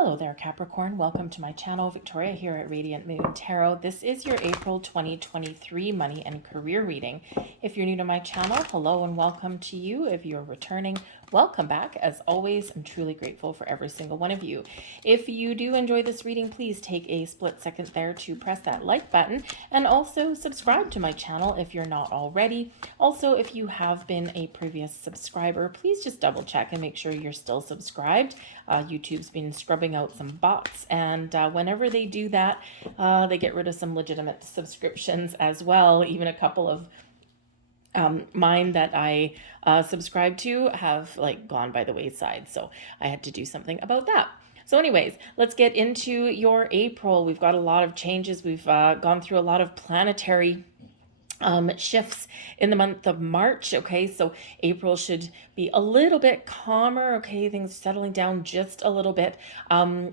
Hello there, Capricorn. Welcome to my channel. Victoria here at Radiant Moon Tarot. This is your April 2023 money and career reading. If you're new to my channel, hello and welcome to you. If you're returning, welcome back. As always, I'm truly grateful for every single one of you. If you do enjoy this reading, please take a split second there to press that like button and also subscribe to my channel if you're not already. Also, if you have been a previous subscriber, please just double check and make sure you're still subscribed. YouTube's been scrubbing out some bots, and whenever they do that, they get rid of some legitimate subscriptions as well. Even a couple of mine that I subscribe to have gone by the wayside, so I had to do something about that. So anyways, let's get into your April. We've got a lot of changes. We've gone through a lot of planetary shifts in the month of March. Okay, so April should be a little bit calmer. Okay, things settling down just a little bit.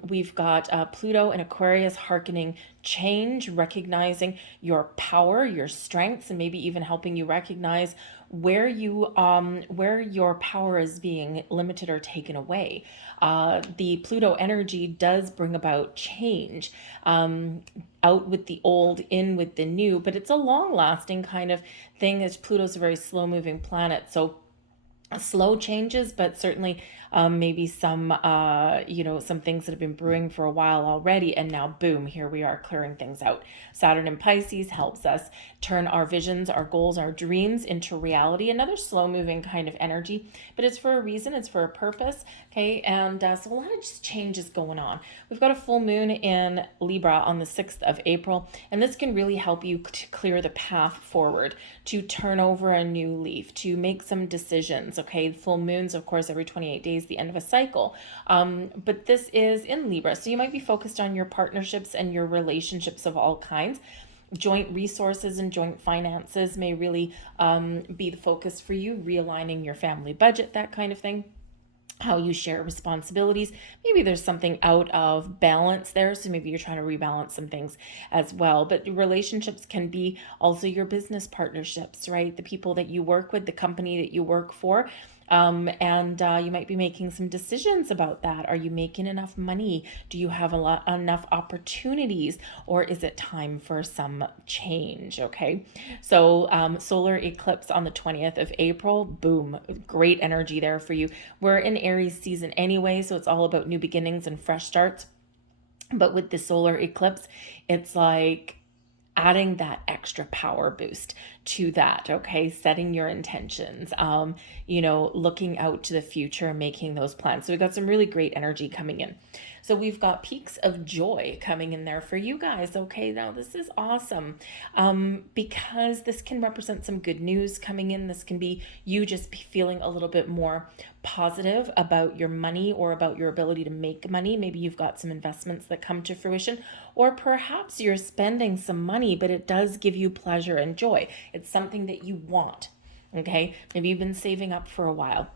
We've got Pluto and Aquarius hearkening change, recognizing your power, your strengths, and maybe even helping you recognize where your power is being limited or taken away. The Pluto energy does bring about change, out with the old, in with the new, but it's a long lasting kind of thing, as Pluto's a very slow moving planet. So slow changes, but certainly maybe some some things that have been brewing for a while already, and now boom, here we are clearing things out. Saturn in Pisces helps us turn our visions, our goals, our dreams into reality. Another slow moving kind of energy, but it's for a reason, it's for a purpose. Okay, and so a lot of just changes going on. We've got a full moon in Libra on the 6th of April, and this can really help you to clear the path forward, to turn over a new leaf, to make some decisions. Okay, full moons, of course, every 28 days, the end of a cycle. But this is in Libra, so you might be focused on your partnerships and your relationships of all kinds. Joint resources and joint finances may really be the focus for you, realigning your family budget, that kind of thing. How you share responsibilities. Maybe there's something out of balance there, so maybe you're trying to rebalance some things as well. But relationships can be also your business partnerships, right? The people that you work with, the company that you work for. And you might be making some decisions about that. Are you making enough money? Do you have enough opportunities, or is it time for some change? Okay, so solar eclipse on the 20th of April, boom, great energy there for you. We're in Aries season anyway, so it's all about new beginnings and fresh starts. But with the solar eclipse, it's like adding that extra power boost to that. Okay, setting your intentions, looking out to the future, making those plans. So we've got some really great energy coming in. So we've got peaks of joy coming in there for you guys. Okay, now this is awesome, because this can represent some good news coming in. This can be you just feeling a little bit more positive about your money or about your ability to make money. Maybe you've got some investments that come to fruition, or perhaps you're spending some money, but it does give you pleasure and joy. It's something that you want. Okay, maybe you've been saving up for a while.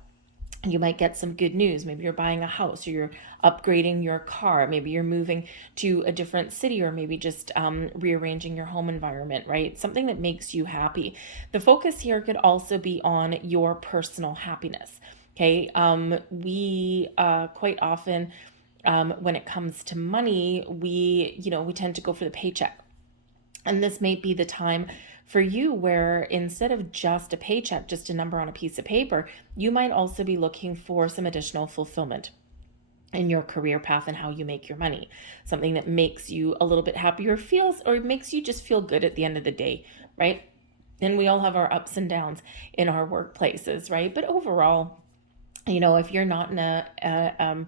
You might get some good news. Maybe you're buying a house, or you're upgrading your car. Maybe you're moving to a different city, or maybe just rearranging your home environment, right? Something that makes you happy. The focus here could also be on your personal happiness. Okay, we quite often, when it comes to money, we tend to go for the paycheck. And this may be the time for you where instead of just a paycheck, just a number on a piece of paper, you might also be looking for some additional fulfillment in your career path and how you make your money. Something that makes you a little bit happier, or makes you just feel good at the end of the day, right? And we all have our ups and downs in our workplaces, right? But overall, if you're not in a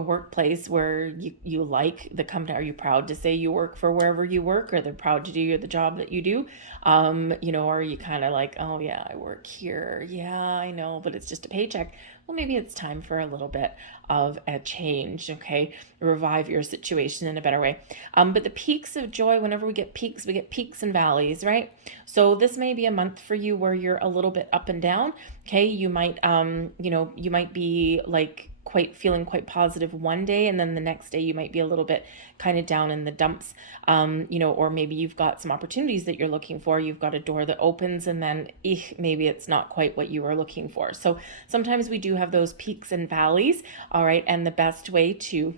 workplace where you like the company, are you proud to say you work for wherever you work, or they're proud to do the job that you do? Or are you kind of like, oh yeah, I work here. Yeah, I know, but it's just a paycheck. Well, maybe it's time for a little bit of a change, okay? Revive your situation in a better way. But the peaks of joy, whenever we get peaks and valleys, right? So this may be a month for you where you're a little bit up and down, okay? You might, you might be like feeling quite positive one day, and then the next day you might be a little bit kind of down in the dumps, or maybe you've got some opportunities that you're looking for. You've got a door that opens, and then maybe it's not quite what you were looking for. So sometimes we do have those peaks and valleys. All right, and the best way to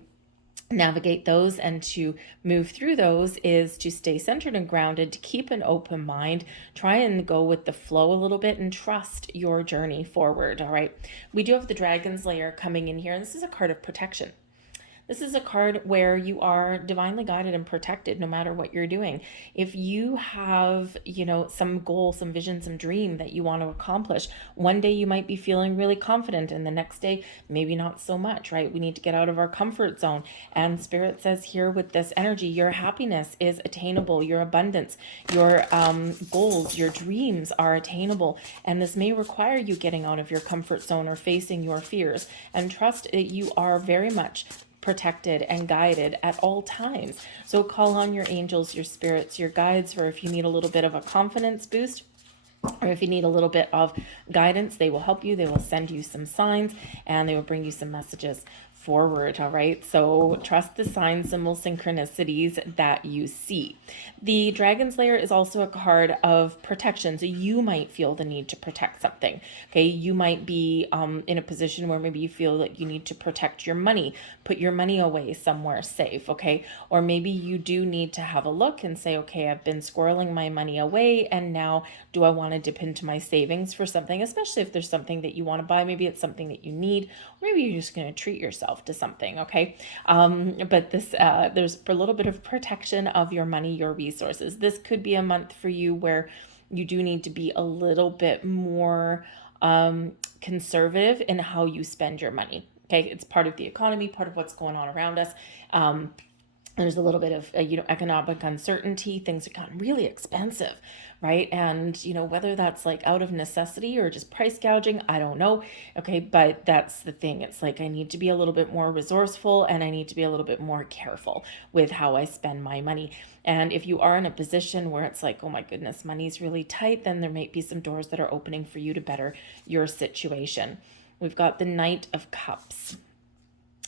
navigate those and to move through those is to stay centered and grounded, to keep an open mind, try and go with the flow a little bit and trust your journey forward. All right. We do have the Dragon's Lair coming in here, and this is a card of protection. This is a card where you are divinely guided and protected no matter what you're doing. If you have, some goal, some vision, some dream that you want to accomplish, one day you might be feeling really confident and the next day, maybe not so much, right? We need to get out of our comfort zone. And Spirit says here with this energy, your happiness is attainable, your abundance, your goals, your dreams are attainable. And this may require you getting out of your comfort zone or facing your fears, and trust that you are very much protected and guided at all times. So call on your angels, your spirits, your guides for if you need a little bit of a confidence boost, or if you need a little bit of guidance, they will help you. They will send you some signs and they will bring you some messages forward. All right. So trust the signs, symbols, synchronicities that you see. The Dragon's Lair is also a card of protection. So you might feel the need to protect something. Okay. You might be in a position where maybe you feel that you need to protect your money, put your money away somewhere safe. Okay. Or maybe you do need to have a look and say, okay, I've been squirreling my money away, and now do I want to dip into my savings for something, especially if there's something that you want to buy. Maybe it's something that you need, or maybe you're just going to treat yourself to something. Okay. But there's a little bit of protection of your money, your resources. This could be a month for you where you do need to be a little bit more conservative in how you spend your money. Okay. It's part of the economy, part of what's going on around us. There's a little bit of, economic uncertainty. Things have gotten really expensive, right? And, whether that's like out of necessity or just price gouging, I don't know. Okay. But that's the thing. It's like, I need to be a little bit more resourceful and I need to be a little bit more careful with how I spend my money. And if you are in a position where it's like, oh my goodness, money's really tight, then there might be some doors that are opening for you to better your situation. We've got the Knight of Cups.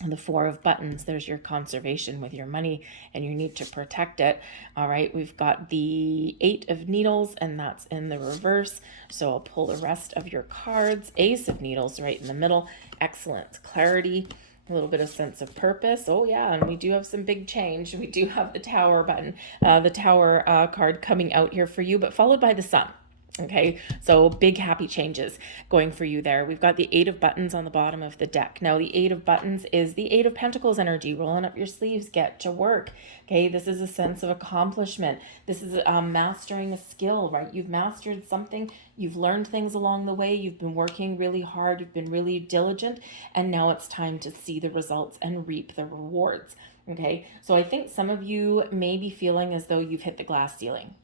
And the Four of Buttons, there's your conservation with your money and your need to protect it. All right, we've got the Eight of Needles, and that's in the reverse. So I'll pull the rest of your cards. Ace of Needles right in the middle. Excellent clarity, a little bit of sense of purpose. Oh yeah, and we do have some big change. We do have the Tower button, the Tower card coming out here for you, but followed by the Sun. Okay, so big happy changes going for you there. We've got the Eight of Buttons on the bottom of the deck. Now, the Eight of Buttons is the Eight of Pentacles energy, rolling up your sleeves, get to work. Okay, this is a sense of accomplishment. This is mastering a skill, right? You've mastered something, you've learned things along the way, you've been working really hard, you've been really diligent, and now it's time to see the results and reap the rewards. Okay, so I think some of you may be feeling as though you've hit the glass ceiling.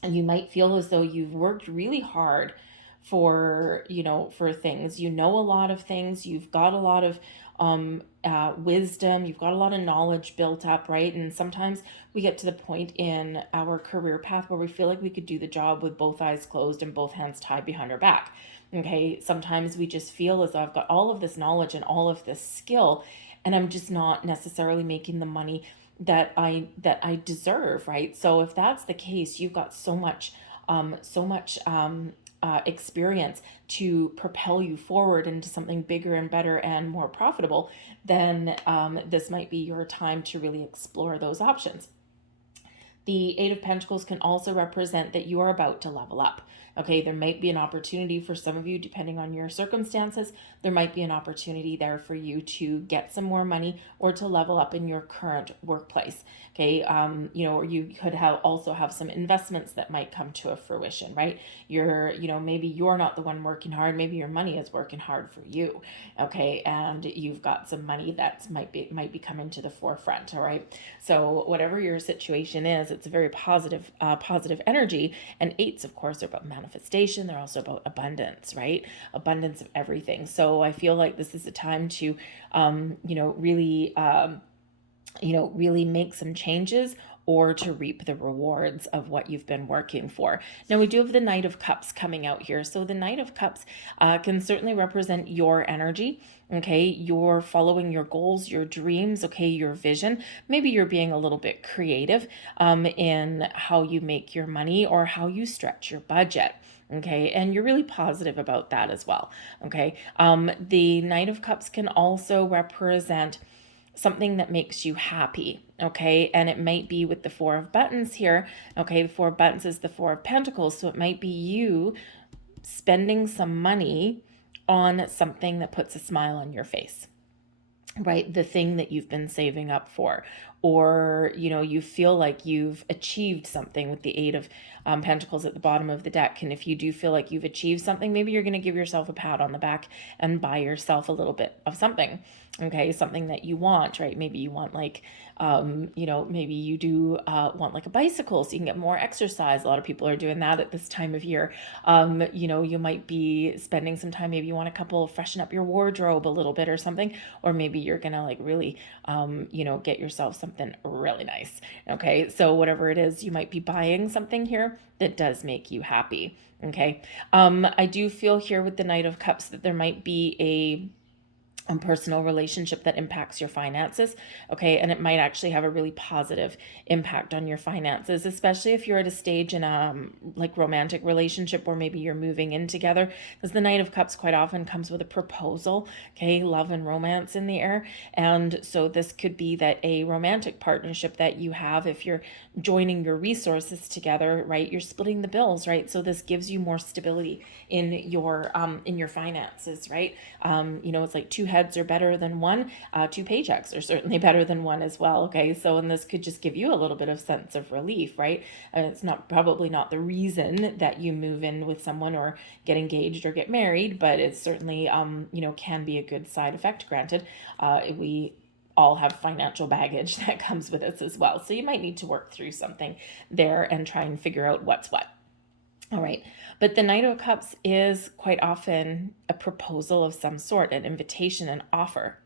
And you might feel as though you've worked really hard for things. A lot of things. You've got a lot of wisdom. You've got a lot of knowledge built up, right? And sometimes we get to the point in our career path where we feel like we could do the job with both eyes closed and both hands tied behind our back. Okay, sometimes we just feel as though I've got all of this knowledge and all of this skill, and I'm just not necessarily making the money that I deserve, right? So if that's the case, you've got so much experience to propel you forward into something bigger and better and more profitable, then this might be your time to really explore those options. The Eight of Pentacles can also represent that you are about to level up. Okay, there might be an opportunity for some of you, depending on your circumstances, there might be an opportunity there for you to get some more money or to level up in your current workplace. Okay, or you could also have some investments that might come to a fruition, right? Maybe you're not the one working hard, maybe your money is working hard for you. Okay, and you've got some money that might be coming to the forefront. All right, so whatever your situation is, it's a very positive energy. And eights, of course, are about manifestation. They're also about abundance, right? Abundance of everything. So I feel like this is a time to, really make some changes or to reap the rewards of what you've been working for. Now, we do have the Knight of Cups coming out here. So the Knight of Cups can certainly represent your energy. Okay, you're following your goals, your dreams, okay, your vision. Maybe you're being a little bit creative in how you make your money or how you stretch your budget. Okay, and you're really positive about that as well. Okay, the Knight of Cups can also represent something that makes you happy, okay? And it might be with the Four of Buttons here, okay? The Four of Buttons is the Four of Pentacles, so it might be you spending some money on something that puts a smile on your face, right? The thing that you've been saving up for, or, you feel like you've achieved something with the Eight of Pentacles at the bottom of the deck. And if you do feel like you've achieved something, maybe you're going to give yourself a pat on the back and buy yourself a little bit of something, okay? Something that you want, right? Maybe you want like, maybe you do want like a bicycle so you can get more exercise. A lot of people are doing that at this time of year. You might be spending some time, maybe you want freshen up your wardrobe a little bit or something, or maybe you're going to like really, get yourself something really nice. Okay. So whatever it is, you might be buying something here that does make you happy. Okay. I do feel here with the Knight of Cups that there might be a personal relationship that impacts your finances, okay? And it might actually have a really positive impact on your finances, especially if you're at a stage in a like romantic relationship where maybe you're moving in together, because the Knight of Cups quite often comes with a proposal, okay? Love and romance in the air. And so this could be that a romantic partnership that you have, if you're joining your resources together, right? You're splitting the bills, right? So this gives you more stability in your finances, right? It's like two heads are better than one. Two paychecks are certainly better than one as well. Okay, so and this could just give you a little bit of sense of relief, right? It's probably not the reason that you move in with someone or get engaged or get married, but it's certainly can be a good side effect. Granted, we all have financial baggage that comes with us as well, so you might need to work through something there and try and figure out what's what. All right. But the Knight of Cups is quite often a proposal of some sort, an invitation, an offer.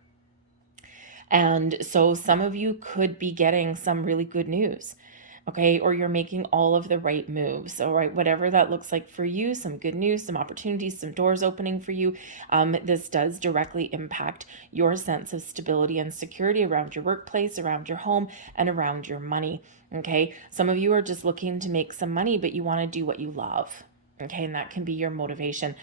And so some of you could be getting some really good news, okay? Or you're making all of the right moves. All right, whatever that looks like for you, some good news, some opportunities, some doors opening for you. This does directly impact your sense of stability and security around your workplace, around your home, and around your money, okay? Some of you are just looking to make some money, but you want to do what you love. Okay, and that can be your motivation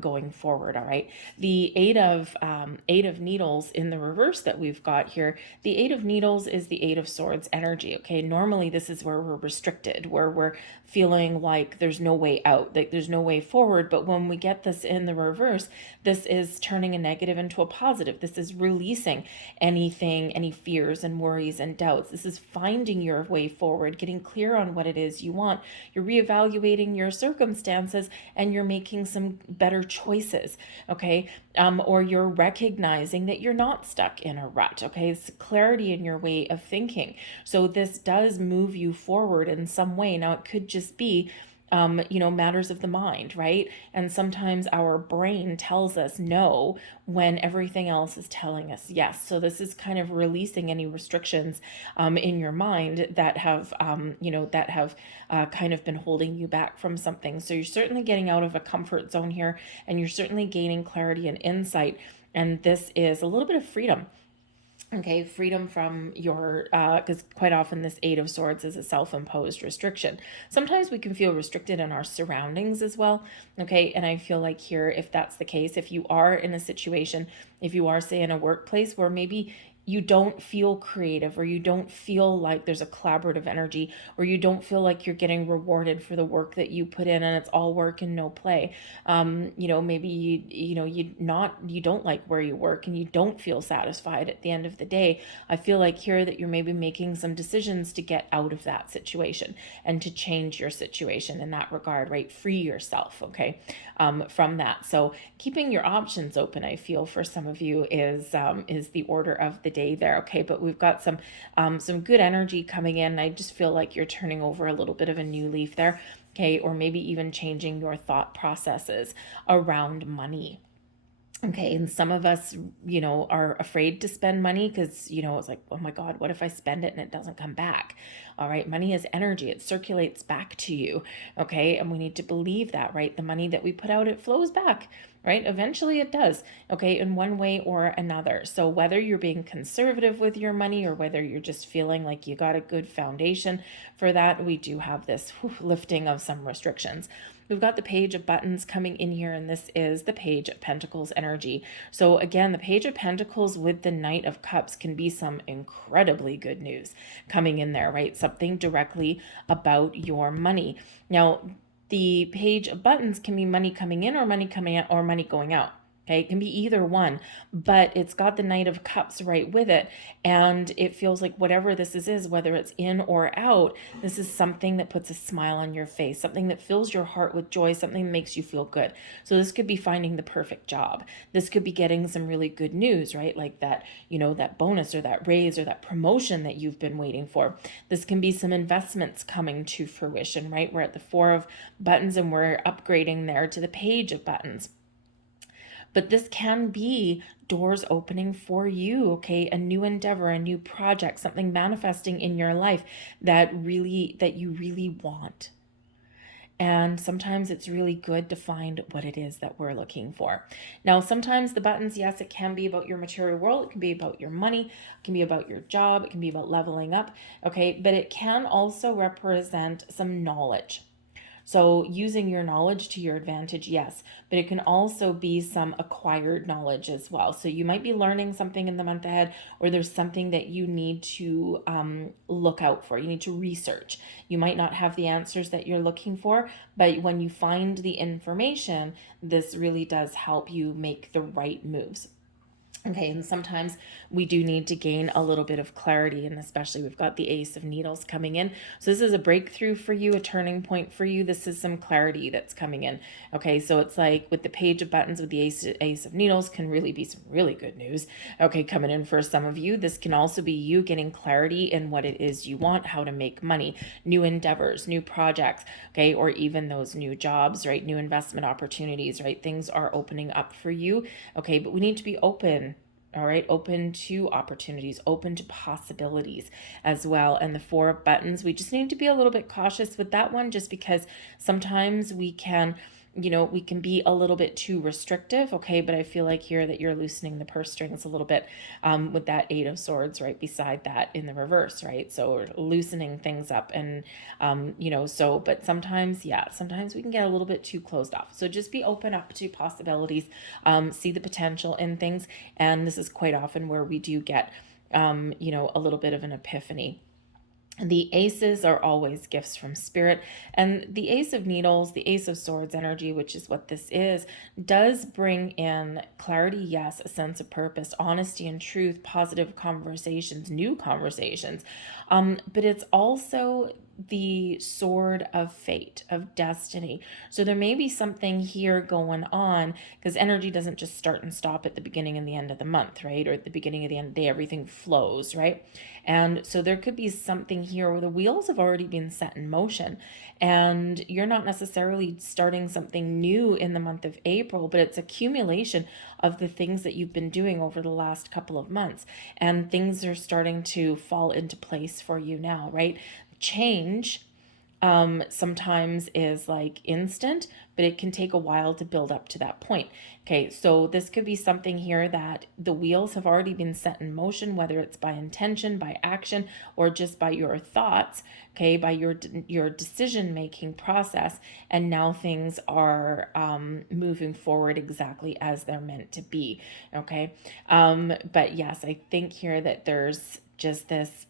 going forward. All right, the Eight of Needles in the reverse that we've got here. The Eight of Needles is the Eight of Swords energy. Okay, normally this is where we're restricted, where we're feeling like there's no way out, like there's no way forward. But when we get this in the reverse, this is turning a negative into a positive. This is releasing anything, any fears and worries and doubts. This is finding your way forward, getting clear on what it is you want. You're reevaluating your circumstances, and you're making some better choices, okay? Or you're recognizing that you're not stuck in a rut, okay? It's clarity in your way of thinking. So this does move you forward in some way. Now, it could just be matters of the mind, right? And sometimes our brain tells us no when everything else is telling us yes. So this is kind of releasing any restrictions in your mind that have, kind of been holding you back from something. So you're certainly getting out of a comfort zone here, and you're certainly gaining clarity and insight. And this is a little bit of freedom. Okay, freedom from your, because quite often this Eight of Swords is a self-imposed restriction. Sometimes we can feel restricted in our surroundings as well. Okay, and I feel like here, if that's the case, if you are in a situation, if you are, say, in a workplace where maybe you don't feel creative, or you don't feel like there's a collaborative energy, or you don't feel like you're getting rewarded for the work that you put in and it's all work and no play. Maybe you don't like where you work and you don't feel satisfied at the end of the day. I feel like here that you're maybe making some decisions to get out of that situation and to change your situation in that regard, right? Free yourself, okay, from that. So keeping your options open, I feel for some of you is the order of the day there. Okay, but we've got some good energy coming in. I just feel like you're turning over a little bit of a new leaf there. Okay, or maybe even changing your thought processes around money. Okay, and some of us, are afraid to spend money because, it's like, oh my God, what if I spend it and it doesn't come back? All right, money is energy. It circulates back to you. Okay, and we need to believe that, right? The money that we put out, it flows back, right? Eventually it does, okay, in one way or another. So whether you're being conservative with your money or whether you're just feeling like you got a good foundation for that, we do have this lifting of some restrictions. we've got the Page of Buttons coming in here, and this is the Page of Pentacles energy. So again, the Page of Pentacles with the Knight of Cups can be some incredibly good news coming in there, right? Something directly about your money. Now, the Page of Buttons can be money coming in or money coming out or money going out. Okay, it can be either one, but it's got the Knight of Cups right with it. And it feels like whatever this is, whether it's in or out, this is something that puts a smile on your face, something that fills your heart with joy, something that makes you feel good. So this could be finding the perfect job. This could be getting some really good news, right? Like that, that bonus or that raise or that promotion that you've been waiting for. This can be some investments coming to fruition, right? We're at the Four of Buttons and we're upgrading there to the Page of Buttons. But this can be doors opening for you, okay? A new endeavor, a new project, something manifesting in your life that you really want. And sometimes it's really good to find what it is that we're looking for. Now, sometimes the buttons, yes, it can be about your material world. It can be about your money. It can be about your job. It can be about leveling up, okay? But it can also represent some knowledge. So using your knowledge to your advantage, yes, but it can also be some acquired knowledge as well. So you might be learning something in the month ahead, or there's something that you need to look out for. You need to research. You might not have the answers that you're looking for, but when you find the information, this really does help you make the right moves. Okay, and sometimes we do need to gain a little bit of clarity, and especially we've got the Ace of Needles coming in. So this is a breakthrough for you, a turning point for you. This is some clarity that's coming in. Okay, so it's like with the Page of Buttons with the Ace of Needles can really be some really good news. Okay, coming in for some of you. This can also be you getting clarity in what it is you want, how to make money, new endeavors, new projects, okay, or even those new jobs, right? New investment opportunities, right? Things are opening up for you. Okay, but we need to be open. All right, open to opportunities, open to possibilities as well. And the Four of Buttons, we just need to be a little bit cautious with that one, just because sometimes we can be a little bit too restrictive, okay? But I feel like here that you're loosening the purse strings a little bit with that Eight of Swords right beside that in the reverse, right? So we're loosening things up and, but sometimes we can get a little bit too closed off. So just be open up to possibilities, see the potential in things. And this is quite often where we do get, a little bit of an epiphany. The aces are always gifts from spirit, and the Ace of Needles, the Ace of Swords energy, which is what this is, does bring in clarity, yes, a sense of purpose, honesty and truth, positive conversations, new conversations, but it's also the sword of fate, of destiny. So there may be something here going on, because energy doesn't just start and stop at the beginning and the end of the month, right? Or at the beginning of the end of the day, everything flows, right? And so there could be something here where the wheels have already been set in motion, and you're not necessarily starting something new in the month of April, but it's accumulation of the things that you've been doing over the last couple of months, and things are starting to fall into place for you now, right? Change sometimes is like instant, but it can take a while to build up to that point. Okay, so this could be something here that the wheels have already been set in motion, whether it's by intention, by action, or just by your thoughts, okay, by your decision-making process, and now things are moving forward exactly as they're meant to be, okay? But yes, I think here that there's just this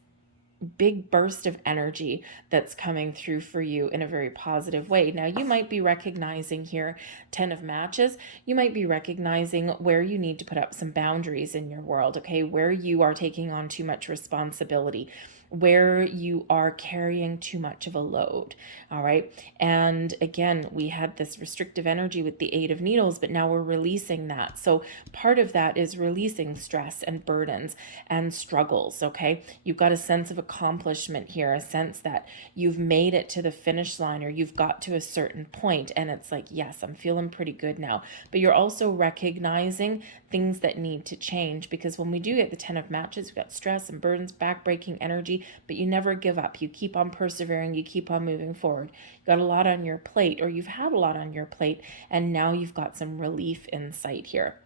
big burst of energy that's coming through for you in a very positive way. Now, you might be recognizing here 10 of matches. You might be recognizing where you need to put up some boundaries in your world, okay? Where you are taking on too much responsibility, where you are carrying too much of a load, all right? And again, we had this restrictive energy with the Eight of Needles, but now we're releasing that. So part of that is releasing stress and burdens and struggles, okay? You've got a sense of accomplishment here, a sense that you've made it to the finish line, or you've got to a certain point, and it's like, yes, I'm feeling pretty good now. But you're also recognizing things that need to change, because when we do get the 10 of matches, we've got stress and burdens, backbreaking energy, but you never give up. You keep on persevering. You keep on moving forward. You've got a lot on your plate, or you've had a lot on your plate, and now you've got some relief in sight here.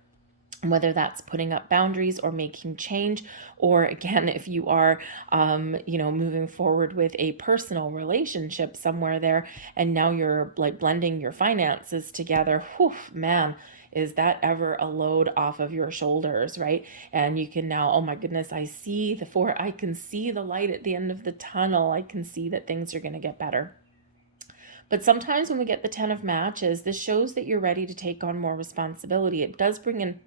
whether that's putting up boundaries or making change, or again, if you are, moving forward with a personal relationship somewhere there, and now you're like blending your finances together, whew, man, is that ever a load off of your shoulders, right? And you can now, oh my goodness, I can see the light at the end of the tunnel. I can see that things are going to get better. But sometimes when we get the 10 of matches, this shows that you're ready to take on more responsibility. It does bring in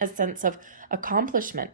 a sense of accomplishment.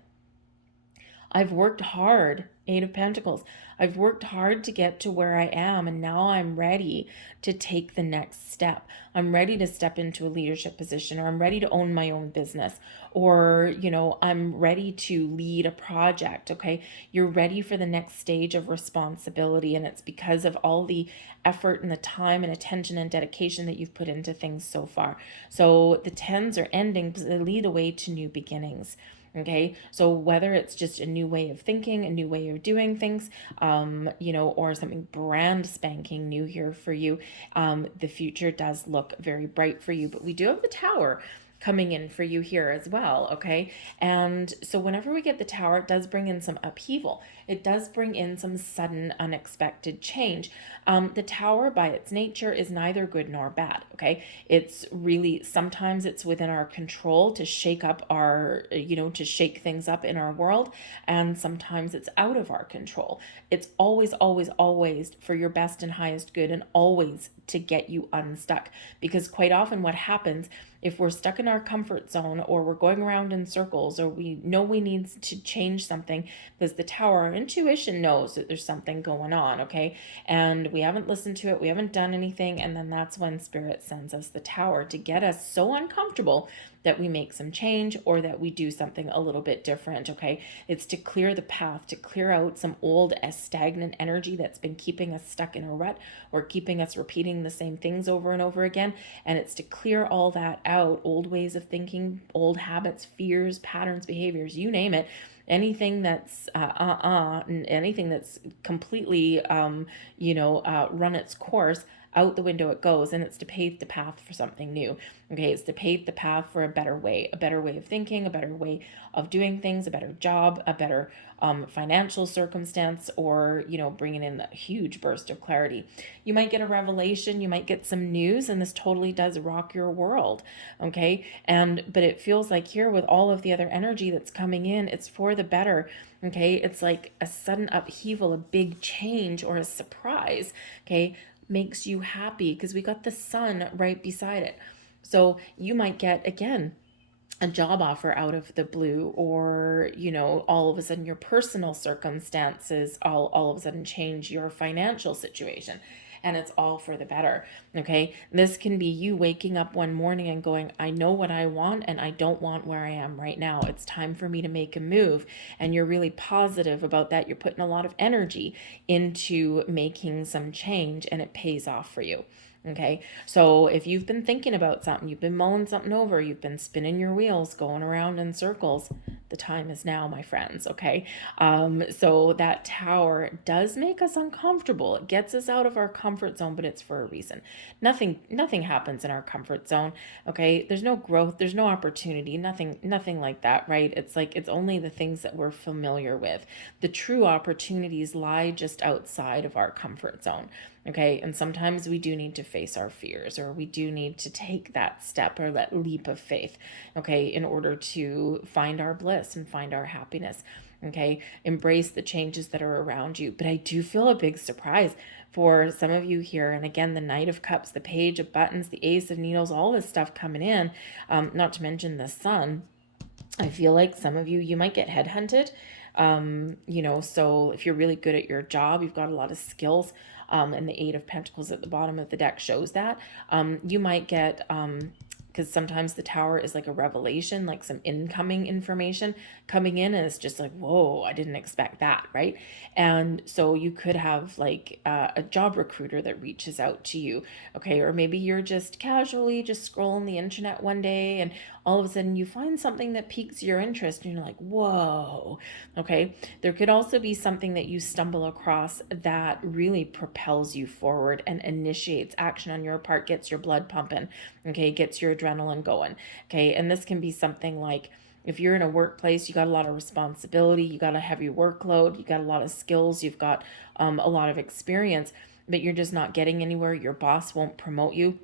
I've worked hard, 8 of Pentacles. I've worked hard to get to where I am, and now I'm ready to take the next step. I'm ready to step into a leadership position, or I'm ready to own my own business, or, I'm ready to lead a project, okay? You're ready for the next stage of responsibility, and it's because of all the effort and the time and attention and dedication that you've put into things so far. So the 10s are ending because they lead the way to new beginnings. Okay, so whether it's just a new way of thinking, a new way of doing things, or something brand spanking new here for you, the future does look very bright for you. But we do have the Tower coming in for you here as well, okay? And so whenever we get the Tower, it does bring in some upheaval. It does bring in some sudden, unexpected change. The Tower, by its nature, is neither good nor bad, okay? It's really, sometimes it's within our control to shake up to shake things up in our world, and sometimes it's out of our control. It's always, always, always for your best and highest good, and always to get you unstuck. Because quite often what happens, if we're stuck in our comfort zone, or we're going around in circles, or we know we need to change something, because the Tower, our intuition knows that there's something going on, okay? And we haven't listened to it, we haven't done anything, and then that's when Spirit sends us the Tower to get us so uncomfortable that we make some change, or that we do something a little bit different, okay? It's to clear the path, to clear out some old stagnant energy that's been keeping us stuck in a rut, or keeping us repeating the same things over and over again. And it's to clear all that out, old ways of thinking, old habits, fears, patterns, behaviors, you name it. Anything that's anything that's completely run its course, out the window it goes, and it's to pave the path for something new. Okay, it's to pave the path for a better way of thinking, a better way of doing things, a better job, a better financial circumstance, or bringing in a huge burst of clarity. You might get a revelation, you might get some news, and this totally does rock your world. Okay, but it feels like here, with all of the other energy that's coming in, it's for the better. Okay, it's like a sudden upheaval, a big change, or a surprise. Okay, makes you happy because we got the Sun right beside it. So you might get, again, a job offer out of the blue, or all of a sudden your personal circumstances all of a sudden change your financial situation, and it's all for the better. Okay, this can be you waking up one morning and going, I know what I want, and I don't want where I am right now. It's time for me to make a move. And you're really positive about that. You're putting a lot of energy into making some change, and it pays off for you. Okay, so if you've been thinking about something, you've been mulling something over, you've been spinning your wheels, going around in circles, the time is now, my friends. Okay, so that Tower does make us uncomfortable. It gets us out of our comfort zone, but it's for a reason. Nothing happens in our comfort zone. Okay, there's no growth, there's no opportunity, nothing like that, right? It's like, it's only the things that we're familiar with. The true opportunities lie just outside of our comfort zone. Okay, and sometimes we do need to face our fears, or we do need to take that step, or that leap of faith, okay, in order to find our bliss and find our happiness. Okay, embrace the changes that are around you. But I do feel a big surprise for some of you here. And again, the Knight of Cups, the Page of Buttons, the Ace of Needles, all this stuff coming in, not to mention the Sun. I feel like some of you might get headhunted. So if you're really good at your job, you've got a lot of skills, and the 8 of Pentacles at the bottom of the deck shows that. You might get, because sometimes the Tower is like a revelation, like some incoming information coming in, and it's just like, whoa, I didn't expect that, right? And so you could have like a job recruiter that reaches out to you, okay? Or maybe you're just casually just scrolling the internet one day, and all of a sudden you find something that piques your interest, and you're like, whoa, okay? There could also be something that you stumble across that really propels you forward and initiates action on your part, gets your blood pumping, okay? Gets your adrenaline going. Okay. And this can be something like, if you're in a workplace, you got a lot of responsibility, you got a heavy workload, you got a lot of skills, you've got a lot of experience, but you're just not getting anywhere. Your boss won't promote you,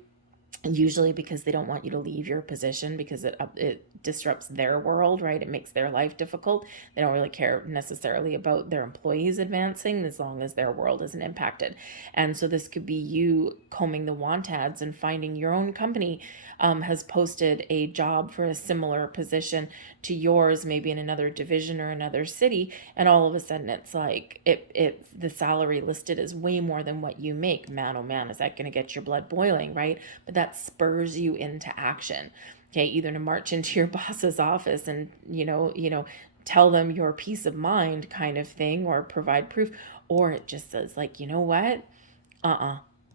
usually because they don't want you to leave your position, because it disrupts their world, right? It makes their life difficult. They don't really care necessarily about their employees advancing as long as their world isn't impacted. And so this could be you combing the want ads and finding your own company has posted a job for a similar position to yours, maybe in another division or another city, and all of a sudden it's like the salary listed is way more than what you make. Man, oh man, is that going to get your blood boiling, right? But that spurs you into action. Okay, either to march into your boss's office and tell them your peace of mind kind of thing, or provide proof, or it just says like, you know what,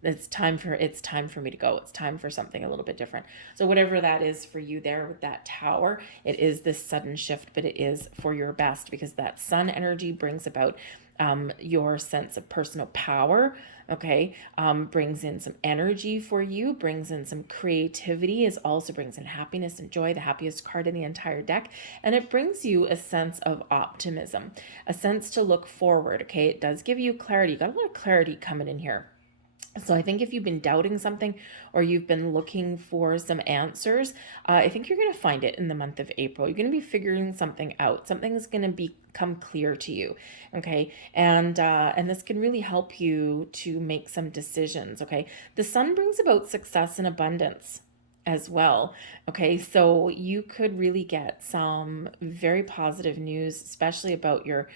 it's time for me to go. It's time for something a little bit different. So whatever that is for you there with that tower, it is this sudden shift, but it is for your best, because that sun energy brings about your sense of personal power. Okay. Brings in some energy for you, brings in some creativity, is also brings in happiness and joy, the happiest card in the entire deck. And it brings you a sense of optimism, a sense to look forward. Okay. It does give you clarity. You got a lot of clarity coming in here. So I think if you've been doubting something, or you've been looking for some answers, I think you're going to find it in the month of April. You're going to be figuring something out. Something's going to become clear to you. Okay. And this can really help you to make some decisions. Okay. The sun brings about success and abundance as well. Okay. So you could really get some very positive news, especially about your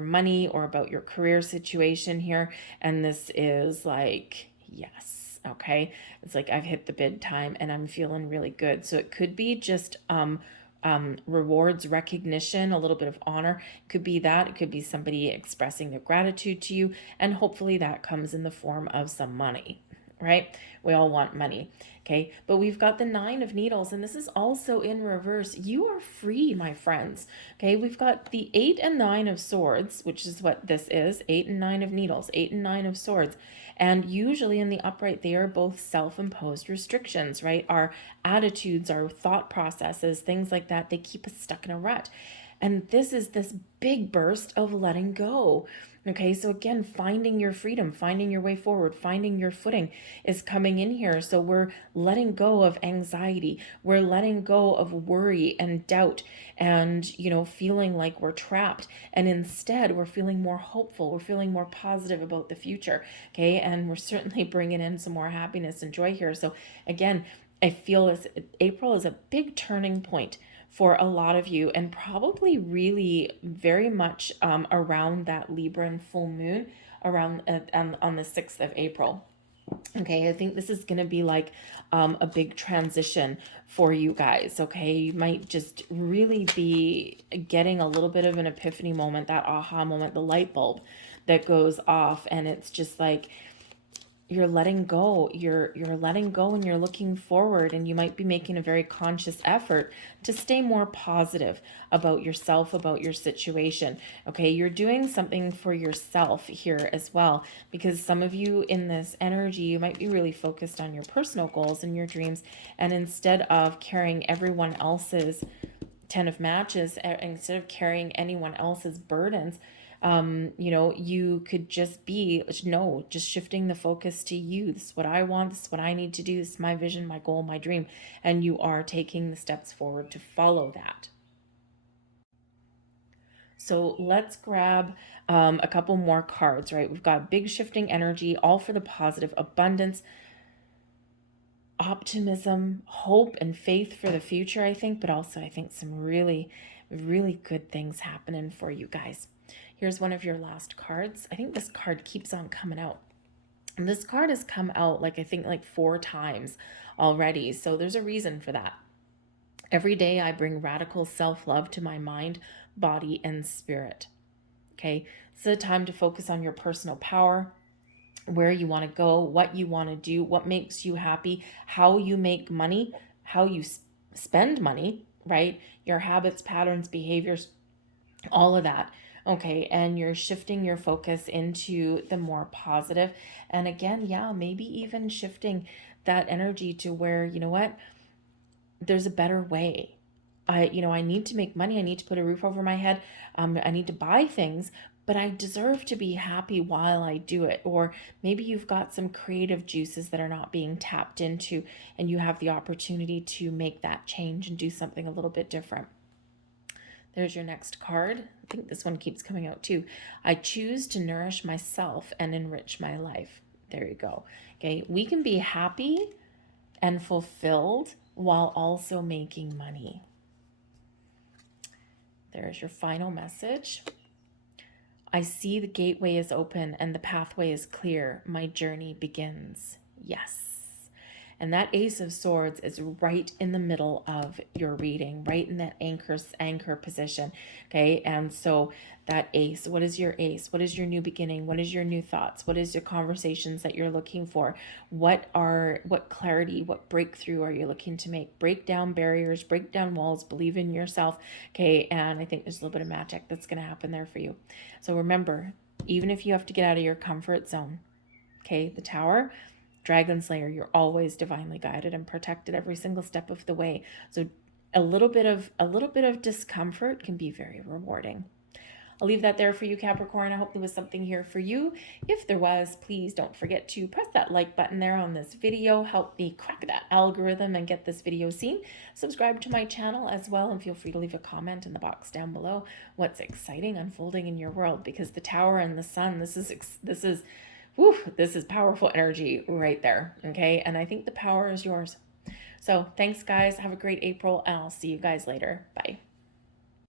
money or about your career situation here. And this is like, yes. Okay. It's like, I've hit the bid time and I'm feeling really good. So it could be just, rewards, recognition, a little bit of honor. It could be that. It could be somebody expressing their gratitude to you. And hopefully that comes in the form of some money, right? We all want money. Okay. But we've got the 9 of Needles, and this is also in reverse. You are free, my friends. Okay. We've got the 8 and 9 of Swords, which is what this is. 8 and 9 of Needles, 8 and 9 of Swords. And usually in the upright, they are both self-imposed restrictions, right? Our attitudes, our thought processes, things like that, they keep us stuck in a rut. And this is this big burst of letting go. Okay, so again, finding your freedom, finding your way forward, finding your footing is coming in here. So we're letting go of anxiety. We're letting go of worry and doubt and, feeling like we're trapped. And instead, we're feeling more hopeful. We're feeling more positive about the future. Okay, and we're certainly bringing in some more happiness and joy here. So again, I feel as April is a big turning point for a lot of you, and probably really very much around that Libra and full moon around on the 6th of April. Okay, I think this is going to be like a big transition for you guys. Okay, you might just really be getting a little bit of an epiphany moment, that aha moment, the light bulb that goes off, and it's just like, you're letting go, you're letting go, and you're looking forward, and you might be making a very conscious effort to stay more positive about yourself, about your situation. Okay, you're doing something for yourself here as well, because some of you in this energy, you might be really focused on your personal goals and your dreams, and instead of carrying everyone else's 10 of matches, instead of carrying anyone else's burdens, you could just be, just shifting the focus to you. This is what I want. This is what I need to do. This is my vision, my goal, my dream. And you are taking the steps forward to follow that. So let's grab a couple more cards, right? We've got big shifting energy, all for the positive, abundance, optimism, hope, and faith for the future, I think, but also I think some really, really good things happening for you guys. Here's one of your last cards. I think this card keeps on coming out. And this card has come out I think 4 times already. So there's a reason for that. Every day I bring radical self-love to my mind, body, and spirit. Okay, it's a time to focus on your personal power, where you want to go, what you want to do, what makes you happy, how you make money, how you spend money, right? Your habits, patterns, behaviors, all of that. Okay, and you're shifting your focus into the more positive. And again, maybe even shifting that energy to where, you know what, there's a better way. I need to make money. I need to put a roof over my head. I need to buy things, but I deserve to be happy while I do it. Or maybe you've got some creative juices that are not being tapped into, and you have the opportunity to make that change and do something a little bit different. There's your next card. I think this one keeps coming out too. I choose to nourish myself and enrich my life. There you go. Okay, we can be happy and fulfilled while also making money. There's your final message. I see the gateway is open and the pathway is clear. My journey begins. Yes. And that Ace of Swords is right in the middle of your reading, right in that anchor position. Okay. And so that ace, what is your ace? What is your new beginning? What is your new thoughts? What is your conversations that you're looking for? What clarity, what breakthrough are you looking to make? Break down barriers, break down walls, believe in yourself. Okay. And I think there's a little bit of magic that's going to happen there for you. So remember, even if you have to get out of your comfort zone, okay, the Tower, Dragon Slayer, you're always divinely guided and protected every single step of the way. So a little bit of discomfort can be very rewarding. I'll leave that there for you, Capricorn. I hope there was something here for you. If there was, please don't forget to press that like button there on this video. Help me crack that algorithm and get this video seen. Subscribe to my channel as well, and feel free to leave a comment in the box down below. What's exciting unfolding in your world? Because the Tower and the Sun, this is powerful energy right there, okay? And I think the power is yours. So thanks, guys. Have a great April, and I'll see you guys later. Bye.